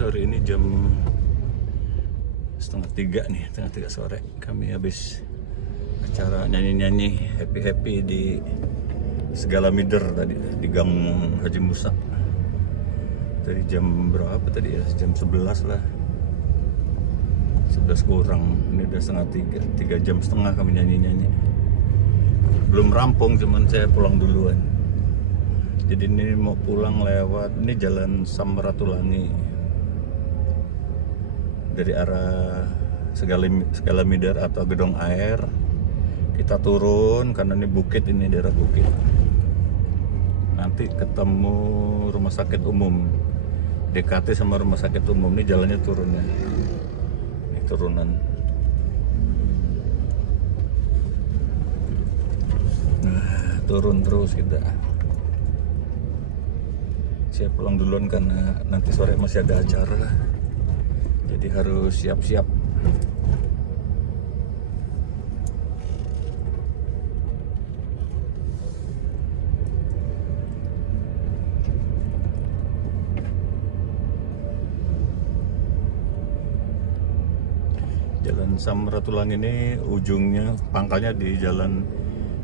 sore ini jam setengah tiga nih, setengah tiga sore. Kami habis acara nyanyi-nyanyi happy-happy di Segala Mider tadi di Gang Haji Musa. Dari jam berapa tadi ya? Jam 11 lah. 11 kurang. Ini udah setengah tiga jam setengah kami nyanyi-nyanyi. Belum rampung, cuman saya pulang duluan. Jadi ini mau pulang lewat ini jalan Samratulangi dari arah Segala Mider atau Gedong Air. Kita turun karena ini bukit, ini daerah bukit. Nanti ketemu rumah sakit umum, DKT sama rumah sakit umum. Ini jalannya turun ya, ini turunan. Nah, turun terus kita. Saya pulang duluan karena nanti sore masih ada acara, jadi harus siap-siap. Jalan Samratulangi ini ujungnya, pangkalnya di Jalan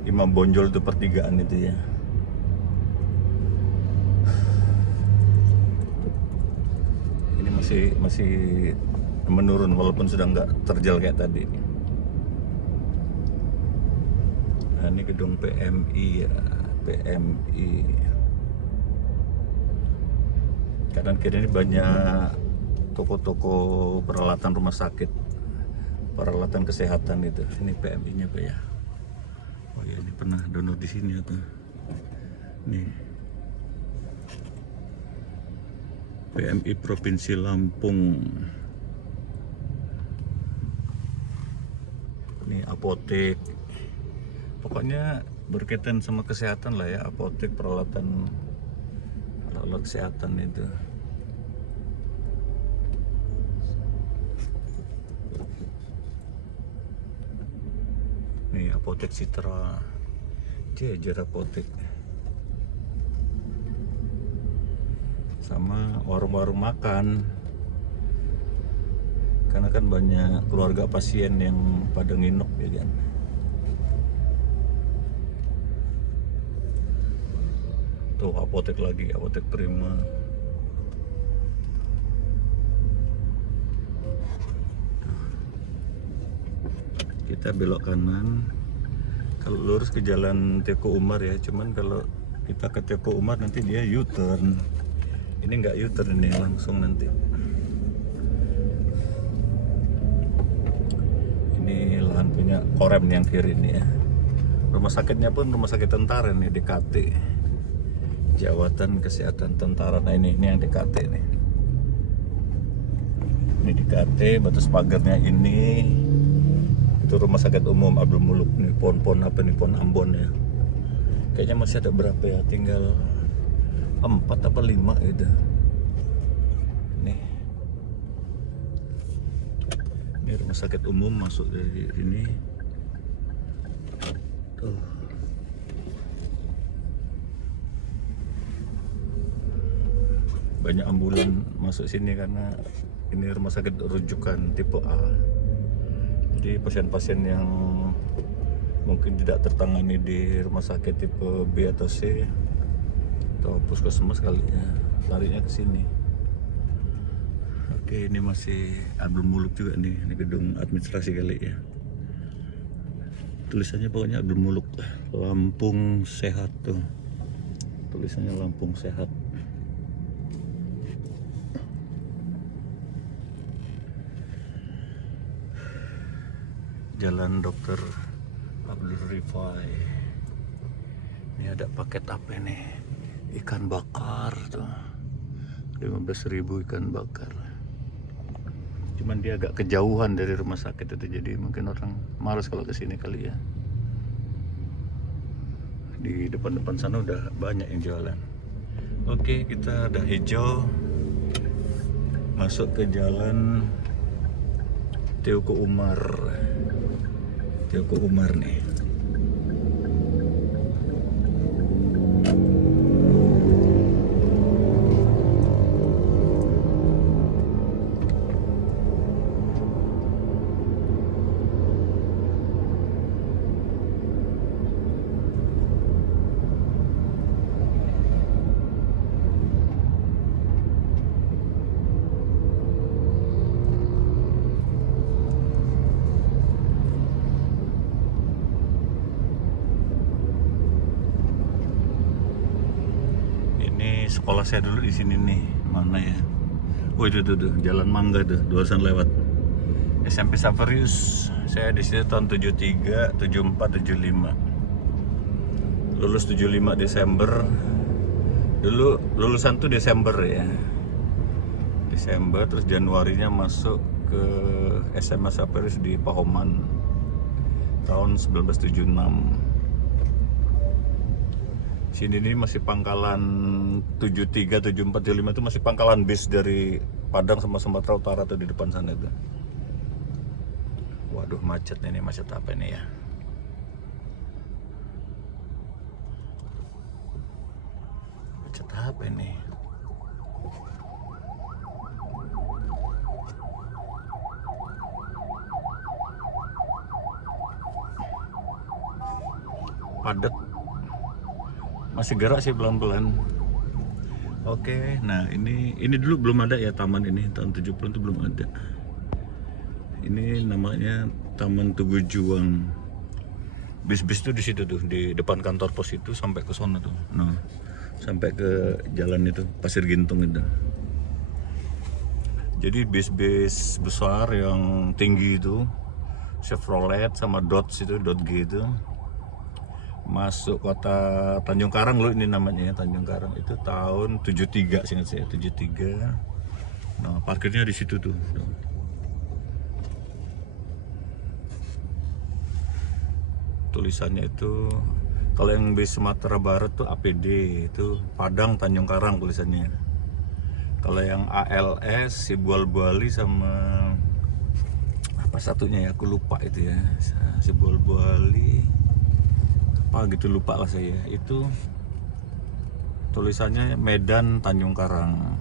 Imam Bonjol, itu pertigaan itu ya. Masih menurun walaupun sudah nggak terjal kayak tadi. Nah, ini gedung PMI ya, PMI. Kanan kiri ini banyak toko-toko peralatan rumah sakit, peralatan kesehatan itu. Ini PMI-nya Pak ya. Oh ya, ini pernah donor di sini atau? Nih. PMI Provinsi Lampung. Ini apotek. Pokoknya berkaitan sama kesehatan lah ya, apotek, peralatan alat kesehatan itu. Nih apotek Citra, jejer apotek. Sama warung-warung makan, karena kan banyak keluarga pasien yang pada nginep ya kan. Tuh apotek lagi, apotek Prima. Kita belok kanan, kalau lurus ke Jalan Teguh Umar ya, cuman kalau kita ke Teguh Umar nanti dia U-turn. Ini nggak U-turn, ini langsung nanti. Ini lahan punya Korem yang kiri ini ya. Rumah sakitnya pun rumah sakit tentara nih, DKT, Jawatan Kesehatan Tentara. Nah ini yang DKT nih. Ini DKT, batas pagarnya ini. Itu rumah sakit umum Abdul Muluk nih, pon apa nih, Pon Ambon ya. Kayaknya masih ada berapa ya, tinggal 4 apa 5 gitu. Ini rumah sakit umum masuk dari ini. Tuh. Banyak ambulan masuk sini karena ini rumah sakit rujukan tipe A. Jadi pasien-pasien yang mungkin tidak tertangani di rumah sakit tipe B atau C atau puskesmas kali ya, larinya ke sini. Oke, ini masih Abdul Muluk juga nih, ini gedung administrasi kali ya. Tulisannya pokoknya Abdul Muluk, Lampung Sehat tuh. Tulisannya Lampung Sehat. Jalan Dr. Abdul Rifai. Ini ada paket apa nih? Ikan bakar tuh, 15.000 ikan bakar. Cuman dia agak kejauhan dari rumah sakit itu, jadi mungkin orang malas kalau kesini kali ya. Di depan-depan sana udah banyak yang jualan. Oke, kita ada hijau, masuk ke jalan Teguh Umar. Teguh Umar nih. sekolah saya dulu di sini nih. Mana ya? Oh itu tuh, Jalan Mangga tuh, barusan lewat. SMP Saverius. Saya di situ tahun 73, 74, 75. Lulus 75 Desember. Dulu lulusan tuh Desember ya. Desember, terus Januarinya masuk ke SMA Saverius di Pahoman tahun 1976. Sini ini masih pangkalan 73, 74, 75 itu masih pangkalan bis dari Padang sama Sumatera Utara tuh di depan sana itu. Waduh, macet ini, macet apa ini ya? Macet apa ini? Padat. Masih gerak sih pelan-pelan. Oke, nah ini dulu belum ada ya taman ini, tahun 70 itu belum ada. Ini namanya Taman Tugu Juang. Bis-bis tuh di situ tuh, di depan kantor pos itu sampai ke sana tuh. Nah, sampai ke jalan itu Pasir Gintung itu. Jadi bis-bis besar yang tinggi itu, Chevrolet sama Dodge itu, Dodge G itu, masuk kota Tanjung Karang loh, ini namanya ya, Tanjung Karang itu tahun 73 seingat saya, 73. Nah, parkirnya di situ tuh. Tulisannya itu kalau yang bis Sumatera Barat tuh APD, itu Padang Tanjung Karang tulisannya. Kalau yang ALS Sibual Bali sama apa satunya ya, aku lupa itu ya, Sibual Bali apa gitu, lupa lah saya. Itu tulisannya Medan Tanjung Karang.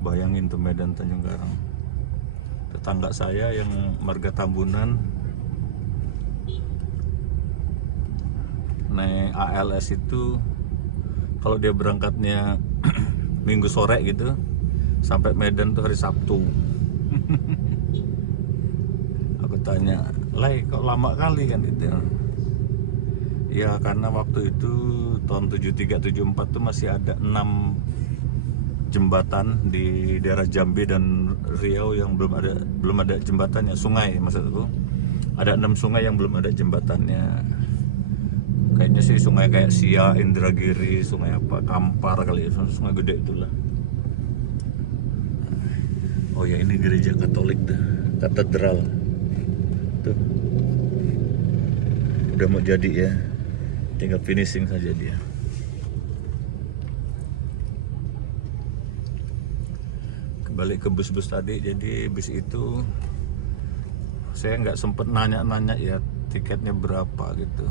Bayangin tuh, Medan Tanjung Karang. Tetangga saya yang Marga Tambunan naik ALS itu, kalau dia berangkatnya Minggu sore gitu sampai Medan tuh hari Sabtu. Aku tanya, "Lai, kok lama kali kan itu?" Ya karena waktu itu tahun 73 74 tuh masih ada 6 jembatan di daerah Jambi dan Riau yang belum ada jembatannya, sungai maksudku. Ada 6 sungai yang belum ada jembatannya. Kayaknya sih sungai kayak Sia, Indragiri, sungai apa, Kampar kali ya, sungai gede itulah. Oh ya, ini gereja Katolik dah, katedral. Tuh. Udah mau jadi ya. Tinggal finishing saja dia. Kembali ke bus-bus tadi. Jadi bis itu saya nggak sempet nanya-nanya ya tiketnya berapa gitu.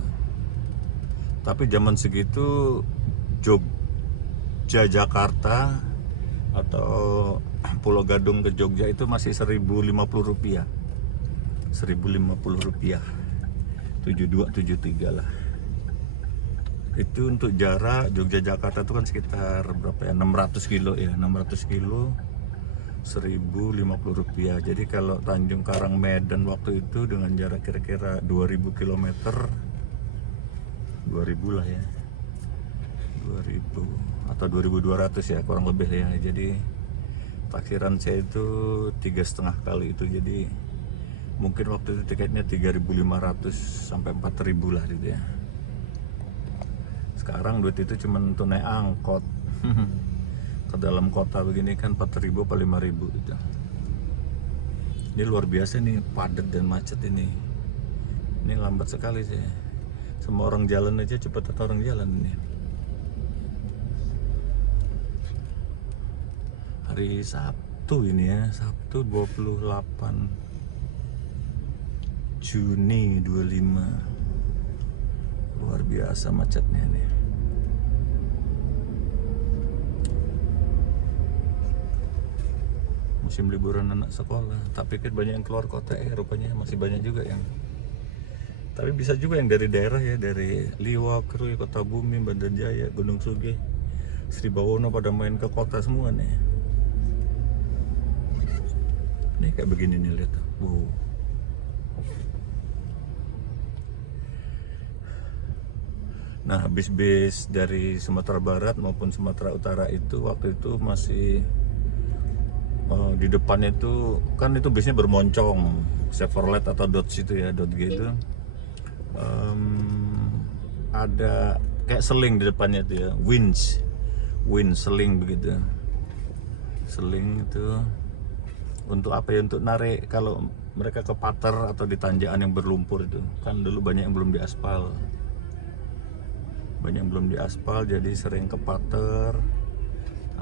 Tapi zaman segitu Jogja Jakarta atau Pulau Gadung ke Jogja itu masih Rp1.050. Rp1.050. 72 73 lah. Itu untuk jarak Jogja Jakarta itu kan sekitar berapa ya, 600 kilo ya, 600 kilo Rp1.050. Jadi kalau Tanjung Karang Medan waktu itu dengan jarak kira-kira 2000 km, 2000 lah ya, 2000 atau 2200 ya kurang lebih ya. Jadi taksiran saya itu 3,5 kali itu, jadi mungkin waktu itu tiketnya 3.500 sampai 4.000 lah gitu ya. Sekarang duit itu cuma untuk naik angkot ke dalam kota begini kan 4.000 atau 5.000 gitu. Ini luar biasa nih, padat dan macet ini. Ini lambat sekali sih. Semua orang jalan aja cepat atau orang jalan ini. Hari Sabtu ini ya, Sabtu 28 Juni 25. Luar biasa macetnya nih. Musim liburan anak sekolah. Tak pikir banyak yang keluar kota, rupanya masih banyak juga yang. Tapi bisa juga yang dari daerah ya, dari Liwak, Krui, Kota Bumi, Bandan Jaya, Gunung Sugi, Sri Bawono pada main ke kota semua nih. Ini kayak begini nih, lihat. Wow. Nah, bis-bis dari Sumatera Barat maupun Sumatera Utara itu waktu itu masih di depannya itu kan itu bisnya bermoncong, Chevrolet atau Dodge itu ya, Dodge gitu. Ada kayak seling di depannya itu ya, winch seling begitu. Seling itu untuk apa ya? Untuk narik kalau mereka ke pater atau di tanjakan yang berlumpur itu. Kan dulu banyak yang belum diaspal. Jadi sering ke pater.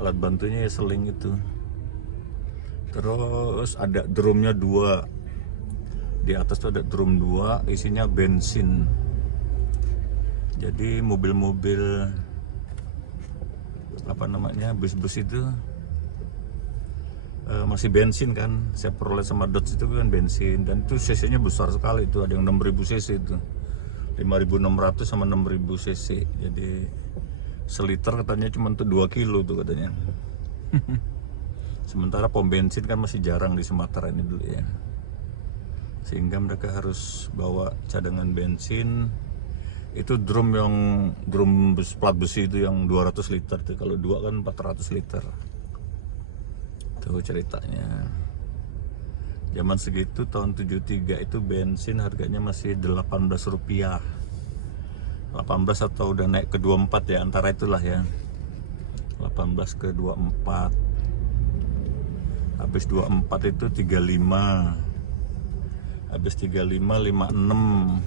Alat bantunya ya seling itu. Terus ada drumnya 2. Di atas tuh ada drum 2, isinya bensin. Jadi mobil-mobil apa namanya, bus-bus itu masih bensin kan. Chevrolet sama Dodge itu kan bensin, dan itu cc-nya besar sekali. Itu ada yang 6000 cc itu, 5600 sama 6000 cc. Jadi seliter katanya cuma untuk 2 kilo tuh katanya. Sementara pom bensin kan masih jarang di Sumatera ini dulu ya, sehingga mereka harus bawa cadangan bensin. Itu drum plat besi itu yang 200 liter tuh. Kalau 2 kan 400 liter. Tuh ceritanya. Zaman segitu tahun 73 itu bensin harganya masih 18 rupiah. 18 atau udah naik ke 24 ya, antara itulah ya. 18 ke 24. Habis 24 itu 35. Habis 35 56.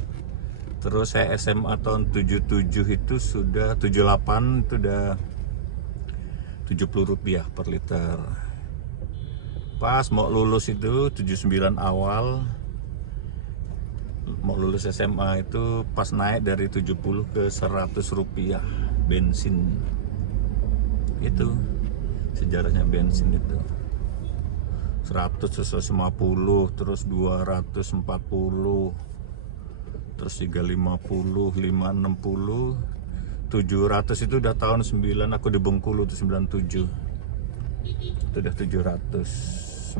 Terus saya SMA tahun 77 itu sudah 78 itu udah 70 rupiah per liter. Pas mau lulus itu 79 awal, mau lulus SMA itu pas naik dari 70 ke 100 rupiah bensin. Itu sejarahnya bensin itu. 100, 150, terus 240, terus 350, 560, 700 itu udah tahun 9, aku di Bengkulu tuh 97. Itu udah 97.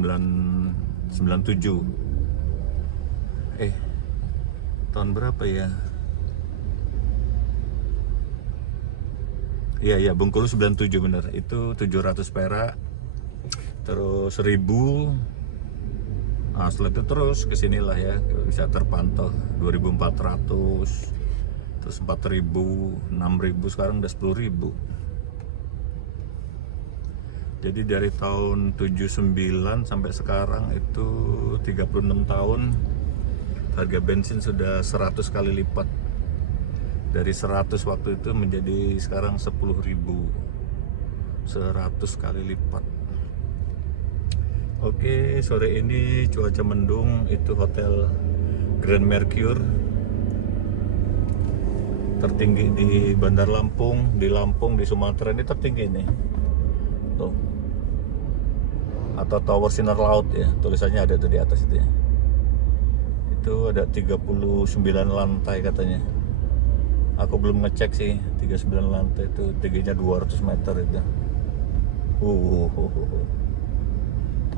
Tahun berapa ya? Iya, Bengkulu 97 bener. Itu 700 perak. Terus 1000. Nah, setelah itu terus kesinilah ya, bisa terpantau 2400, terus 4000, 6000, sekarang udah 10.000. Jadi dari tahun 79 sampai sekarang itu 36 tahun, harga bensin sudah 100 kali lipat. Dari 100 waktu itu menjadi sekarang 10.000, 100 kali lipat. Oke, sore ini cuaca mendung. Itu Hotel Grand Mercure, tertinggi di Bandar Lampung, di Sumatera ini tertinggi nih. Tuh. Atau Tower Sinar Laut ya, tulisannya ada tuh di atas itu ya. Itu ada 39 lantai katanya. Aku belum ngecek sih, 39 lantai itu tingginya 200 meter itu.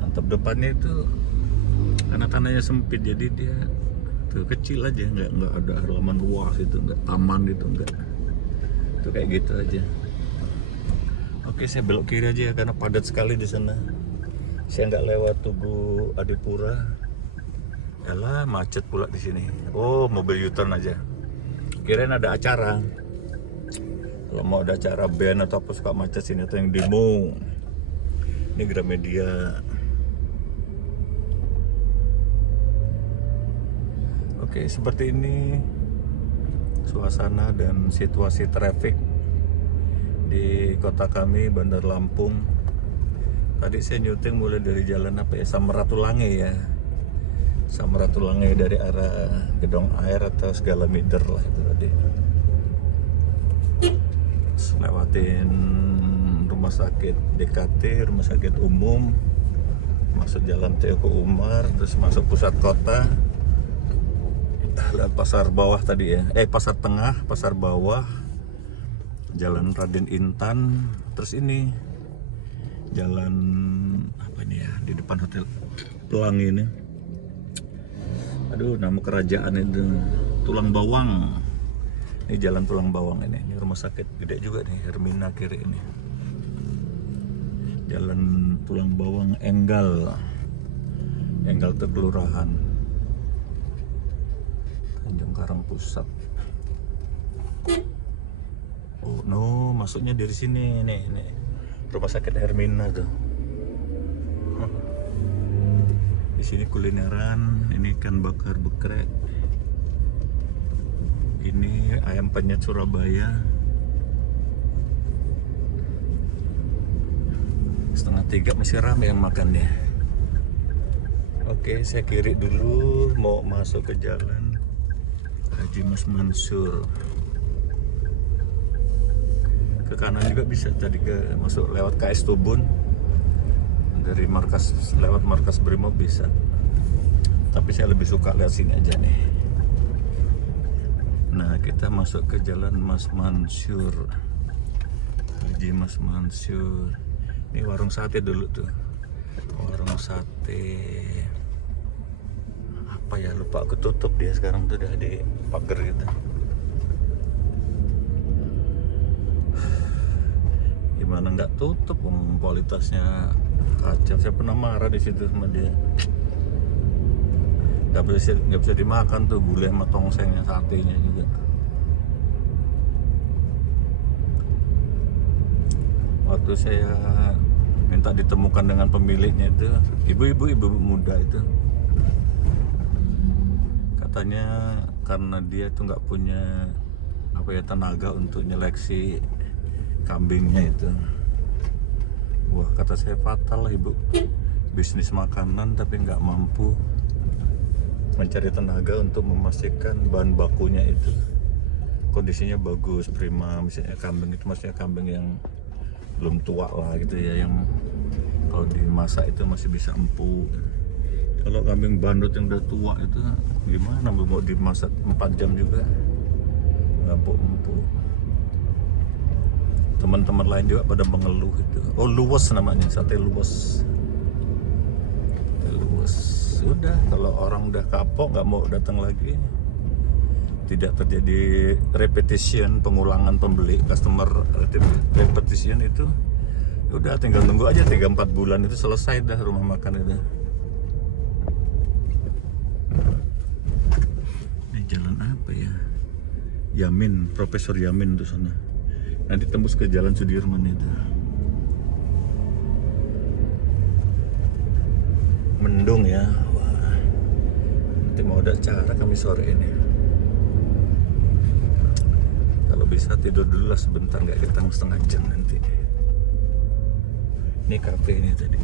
Mantap. Depannya itu karena tanahnya sempit, jadi dia tuh kecil aja, nggak ada halaman luas itu, nggak taman itu, nggak. Itu kayak gitu aja. Oke, saya belok kiri aja ya, karena padat sekali di sana. Saya nggak lewat Tugu Adipura. Yalah, macet pula di sini. Oh, mobil U-turn aja. Kirain ada acara. Kalau mau ada acara band atau apa, suka macet sini, atau yang demo. Ini Gramedia. Oke, seperti ini suasana dan situasi traffic di kota kami, Bandar Lampung. Tadi saya nyuting mulai dari jalan apa ya, Samratulangi ya. Samratulangi dari arah Gedong Air atau Segala Mider lah itu tadi. Terus lewatin rumah sakit DKT, rumah sakit umum, masuk jalan Teguh Umar, terus masuk pusat kota. Lewat pasar bawah tadi ya, pasar tengah, pasar bawah, jalan Raden Intan, terus ini jalan apa ini ya, di depan Hotel Pelangi ini. Aduh, nama kerajaan itu Tulang Bawang. Ini jalan Tulang Bawang ini rumah sakit gede juga nih, Hermina kiri ini. Jalan Tulang Bawang Enggal Kelurahan Tanjung Karang Pusat. Oh no, masuknya dari sini nih rumah sakit Hermina tuh. Di sini kulineran, ini ikan bakar bekrek. Ini ayam penyet Surabaya. 2:30 masih ramai yang makannya. Oke, saya kiri dulu mau masuk ke jalan Haji Mas Mansur. Ke kanan juga bisa, tadi masuk lewat KS Tubun. Dari lewat markas Brimob bisa. Tapi saya lebih suka lewat sini aja nih. Nah, kita masuk ke jalan Mas Mansur. Haji Mas Mansur. Ini warung sate dulu tuh. Warung sate. Apa ya, lupa aku tutup dia sekarang tuh, udah di pagar gitu. Gimana nggak tutup, kualitasnya kacau. Saya pernah marah di situ sama dia. Nggak bisa dimakan tuh, gulai sama tongsengnya, satenya juga. Waktu saya minta ditemukan dengan pemiliknya itu, ibu muda itu, katanya karena dia tuh nggak punya tenaga untuk nyeleksi kambingnya itu. Wah, kata saya fatal lah ibu, bisnis makanan tapi nggak mampu mencari tenaga untuk memastikan bahan bakunya itu kondisinya bagus, prima. Misalnya kambing itu, maksudnya kambing yang belum tua lah gitu ya, yang kalau dimasak itu masih bisa empuk. Kalau kambing bandot yang udah tua itu gimana, mau dimasak 4 jam juga nggak empuk. Teman-teman lain juga pada mengeluh itu. Oh, luwes namanya, sate luwes. Sudah, kalau orang udah kapok nggak mau datang lagi, tidak terjadi repetition, pengulangan pembeli, customer repetition itu, udah tinggal tunggu aja 3-4 bulan itu selesai dah rumah makan itu. Ini jalan apa ya? Yamin, Profesor Yamin tuh sana. Nanti tembus ke Jalan Sudirman itu. Mendung ya. Wah. Nanti mau ada acara kami sore ini. Kalau bisa tidur dulu lah sebentar, nggak ketemu setengah jam nanti. Ini kafe ini tadi.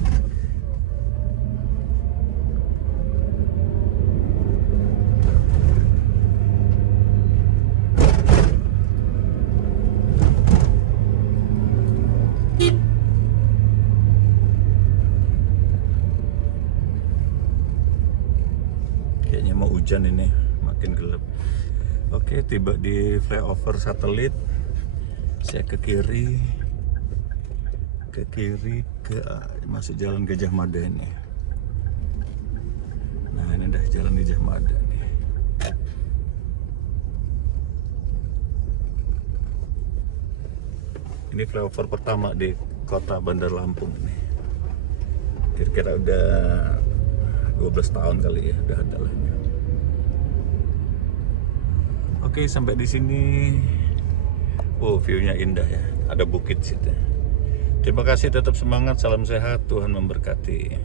Kayaknya mau hujan ini, makin gelap. Oke, tiba di flyover Satelit. Saya ke kiri masuk Jalan Gajah Mada ini. Nah, ini dah Jalan Gajah Mada nih. Ini flyover pertama di kota Bandar Lampung nih. Kira-kira udah 12 tahun kali ya, udah ada lah. Oke, sampai di sini. Oh, view-nya indah ya. Ada bukit situ. Terima kasih, tetap semangat, salam sehat, Tuhan memberkati.